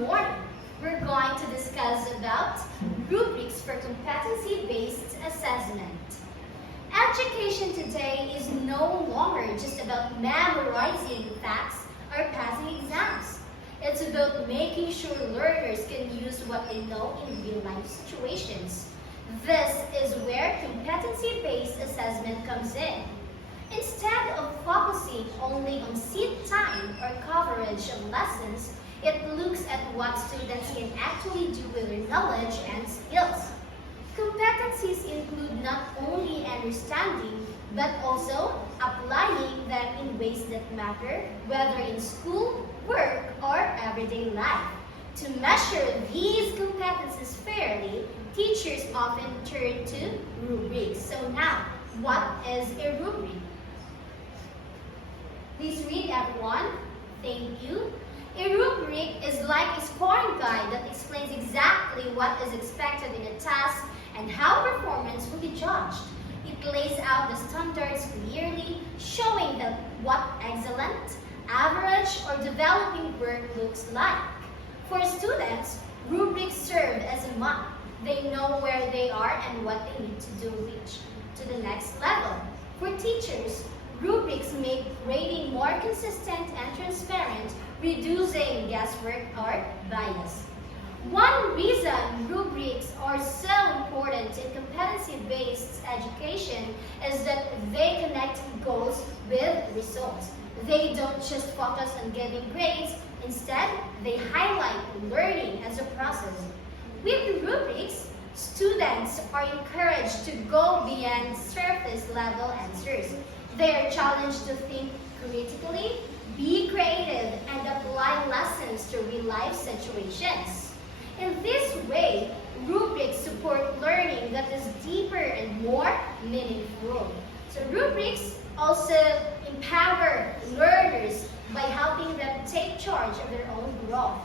morning, we're going to discuss about rubrics for competency-based assessment. Education today is no longer just about memorizing facts or passing exams. It's about making sure learners can use what they know in real-life situations. This is where competency-based assessment comes in. Instead of focusing only on seat time or coverage of lessons, it looks at what students can actually do with their knowledge and skills. Competencies include not only understanding, but also applying them in ways that matter, whether in school, work, or everyday life. To measure these competencies fairly, teachers often turn to rubrics. So now, what is a rubric? Please read, everyone. Thank you. A rubric is like a scoring guide that explains exactly what is expected in a task and how performance will be judged. It lays out the standards clearly, showing that what excellent, average, or developing work looks like. For students, rubrics serve as a map. They know where they are and what they need to do reach to the next level. For teachers, rubrics make grading more consistent and transparent, reducing guesswork or bias. One reason rubrics are so important in competency-based education is that they connect goals with results. They don't just focus on giving grades, instead, they highlight learning as a process. With rubrics, students are encouraged to go beyond surface-level answers. They are challenged to think critically, be creative, and apply lessons to real-life situations. In this way, rubrics support learning that is deeper and more meaningful. So rubrics also empower learners by helping them take charge of their own growth.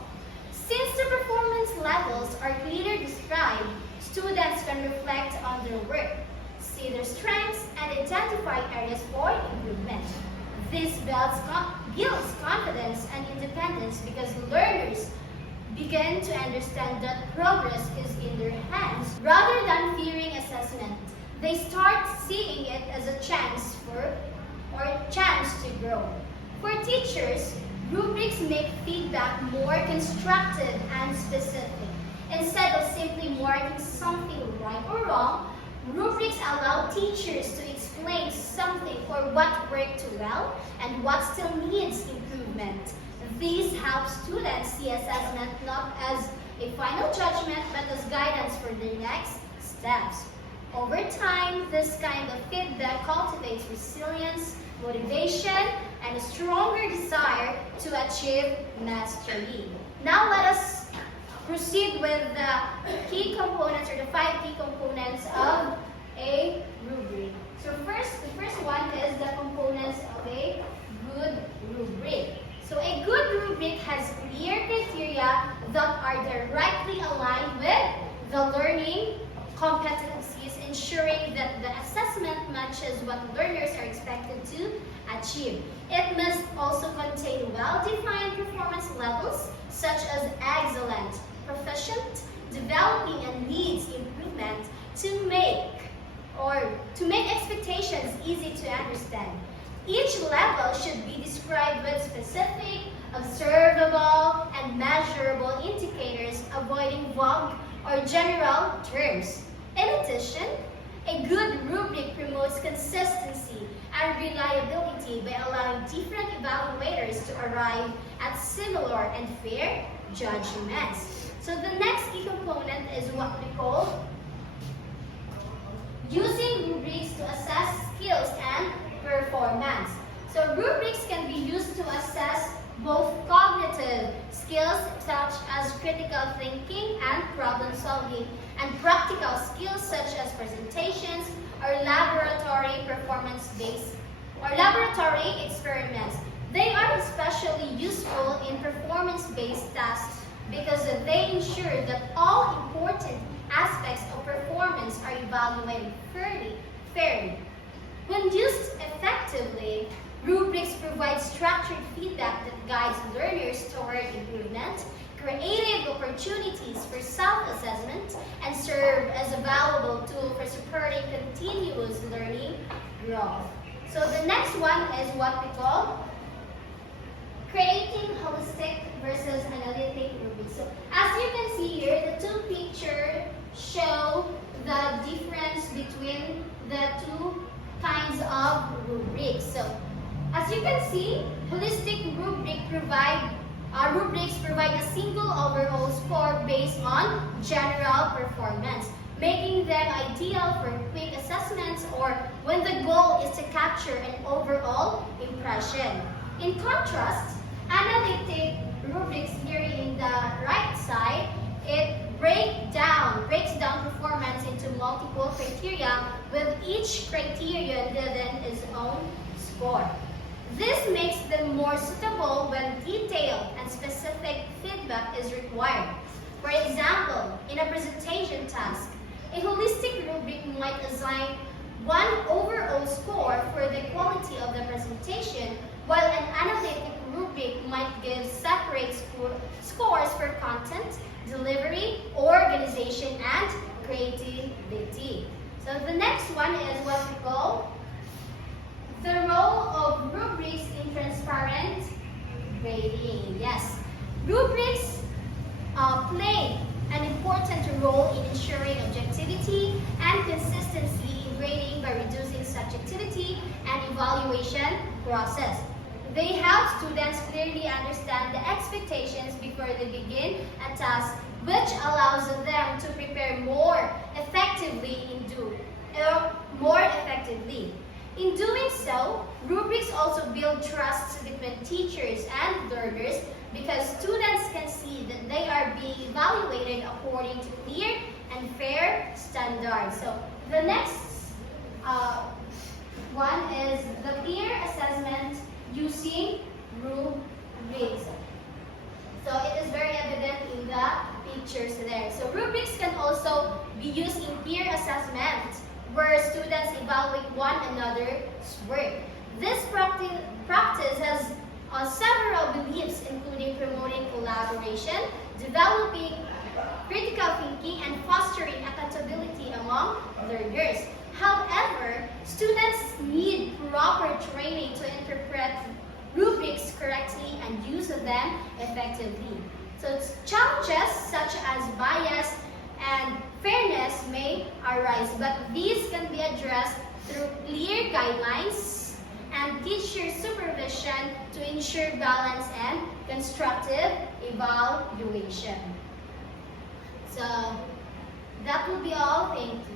Since the performance levels are clearly described, students can reflect on their work, see their strengths, and identify areas for improvement. This builds confidence and independence because learners begin to understand that progress is in their hands rather than fearing assessment. They start seeing it as a chance to grow. For teachers, rubrics make feedback more constructive and specific. Instead of simply marking something right or wrong, rubrics allow teachers to explain something for what worked well and what still needs improvement. This helps students see assessment not as a final judgment but as guidance for the next steps. Over time, this kind of feedback cultivates resilience, motivation, and a stronger desire to achieve mastery. Now let us proceed with the key components or the 5 key components of a rubric. So the first one is the components of a good rubric. So a good rubric has clear criteria that are directly aligned with the learning competencies, ensuring that the assessment matches what learners are expected to achieve. It must also contain well-defined performance levels such as excellent, proficient, developing, and needs improvement to make expectations easy to understand. Each level should be described with specific, observable, and measurable indicators, avoiding vague or general terms. In addition, a good rubric promotes consistency and reliability by allowing different evaluators to arrive at similar and fair judgments. So the next key component is what we call using rubrics to assess skills and performance. So rubrics can be used to assess both cognitive skills such as critical thinking and problem solving, and practical skills such as presentations or laboratory experiments. They are especially useful in performance-based tasks because they ensure that all important aspects of performance are evaluated fairly. When used effectively, rubrics provide structured feedback that guides learners toward improvement, creative opportunities for self-assessment and serve as a valuable tool for supporting continuous learning growth. So the next one is what we call creating holistic versus analytic rubrics. So as you can see here, the two pictures show the difference between the two kinds of rubrics. So as you can see, holistic rubrics provide a single overall score based on general performance, making them ideal for quick assessments or when the goal is to capture an overall impression. In contrast, analytic rubrics here in the right side, it breaks down performance into multiple criteria, with each criterion given its own score. This makes them more suitable when detailed and specific feedback is required. For example, in a presentation task, a holistic rubric might assign one overall score for the quality of the presentation, while an analytic rubric might give separate scores for content, delivery, organization, and creativity. So the next one is what we call the role of rubrics in transparent grading. Yes, rubrics play an important role in ensuring objectivity and consistency in grading by reducing subjectivity and evaluation process. They help students clearly understand the expectations before they begin a task, which allows them to prepare more effectively. In doing so, rubrics also build trust between teachers and learners because students can see that they are being evaluated according to clear and fair standards. So the next one is the peer assessment using rubrics. So it is very evident in the pictures there. So rubrics can also be used in peer assessment, where students evaluate one another's work. This practice has several beliefs, including promoting collaboration, developing critical thinking, and fostering accountability among learners. However, students need proper training to interpret rubrics correctly and use them effectively. So challenges such as bias and fairness may arise, but these can be addressed through clear guidelines and teacher supervision to ensure balance and constructive evaluation. So that will be all. Thank you.